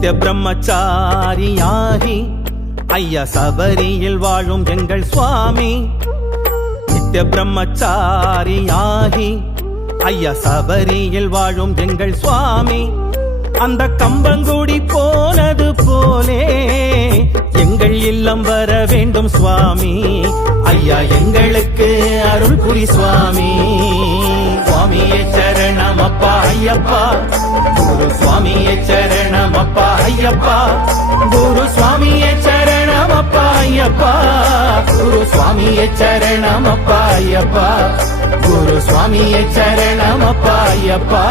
நித்திய பிரம்மச்சாரியாகி ஐயா சபரியில் வாழும் எங்கள் சுவாமி. நித்திய பிரம்மச்சாரியாகி ஐயா சபரியில் வாழும் எங்கள் சுவாமி. அந்த கம்பங்குடி போனது போலே எங்கள் இல்லம் வர வேண்டும் சுவாமி. ஐயா எங்களுக்கு அருள் புரி சுவாமி. சுவாமியே சரணம் அப்பா ஐயப்பா. குரு சுவாமியே சரணம் அப்பா ஐயப்பா. குரு சுவாமியே சரணம் அப்பா ஐயப்பா. குரு சுவாமியே சரணம் அப்பா ஐயப்பா. குரு சுவாமியே சரணம் அப்பா ஐயப்பா.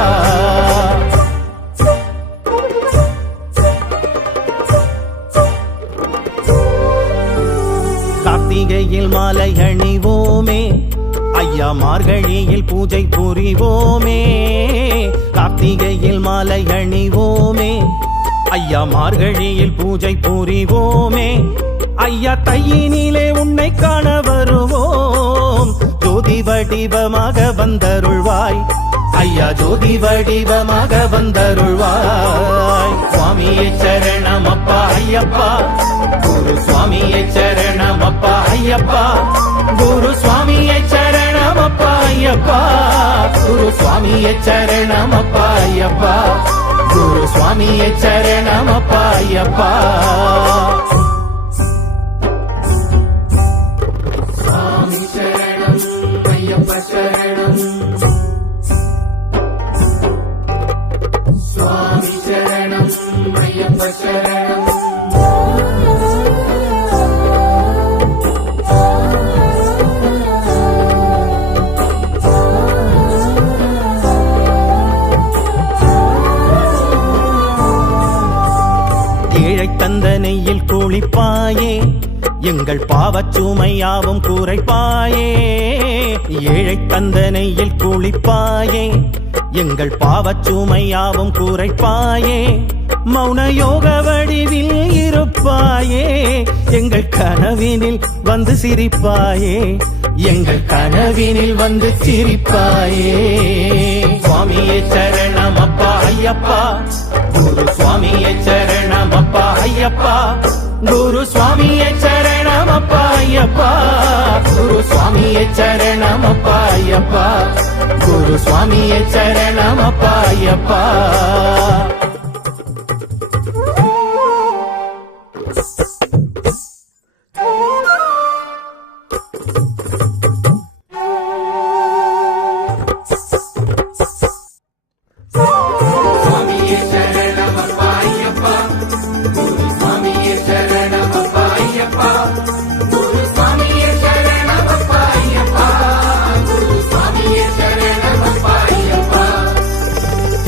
கார்த்திகையில் மாலை அணிவோமே ஐயா, மார்கழியில் பூஜை புரிவோமே. கார்த்திகையில் மாலை அணிவோமே ஐயா, மார்கழியில் பூஜை புரிவோமே. ஐயா தையினிலே உன்னை காண வருவோம். ஜோதி வடிவமாக வந்தருள்வாய் ஐயா, ஜோதி வடிவமாக வந்தருள்வாய். சுவாமியே சரணம் அப்பா ஐயப்பா. குரு சுவாமியே சரணம் அப்பா ஐயப்பா. குரு சுவாமியே சரணம் அப்பா ஐயப்பா. குரு சுவாமியே சரணம் அப்பா ஐயப்பா. குரு சுவாமியே சரணம் அப்பா ஐயப்பா. சுவாமி சரணம் ஐயப்ப சரணம். சுவாமி சரணம் ஐயப்ப சரணம். தந்தனையில் குளிப்பாயே எங்கள் பாவச்சுமையாவும் குறைப்பாயே. ஏழை தந்தனையில் குளிப்பாயே எங்கள் பாவச்சுமையாவும் குறைப்பாயே. மௌன யோக வடிவில் இருப்பாயே எங்கள் கனவினில் வந்து சிரிப்பாயே. எங்கள் கனவினில் வந்து சிரிப்பாயே. சுவாமியே சரணம் அப்பா ஐயப்பா. குரு சுவாமியே சரணம் அப்பா ஐயப்பா. குரு சுவாமியே சரணம் அப்பா ஐயப்பா. குரு சுவாமியே சரணம் அப்பா ஐயப்பா. குரு சுவாமியே சரணம் அப்பா ஐயப்பா.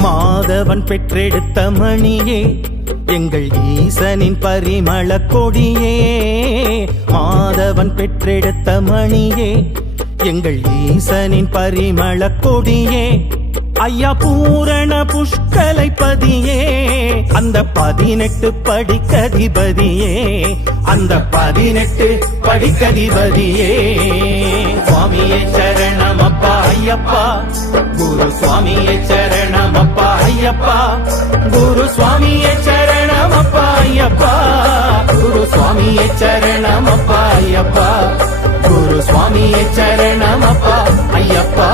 மாதவன் பெற்றெடுத்த மணியே எங்கள் ஈசனின் பரிமள கொடியே. மாதவன் பெற்றெடுத்த மணியே எங்கள் ஈசனின் பரிமள கொடியே. ஐயா பூரண புஷ்கலை பதியே. அந்த 18 படிக்கதிபதியே. அந்த 18 படிக்கதிபதியே. சுவாமியே சரணம் அப்பா ஐயப்பா. குரு சுவாமியே சரணம் அப்பா ஐயப்பா. குரு சுவாமியே சரணம் அப்பா ஐயப்பா. குரு சுவாமியே சரணம் அப்பா ஐயப்பா. குரு சுவாமியே சரணம் அப்பா ஐயப்பா.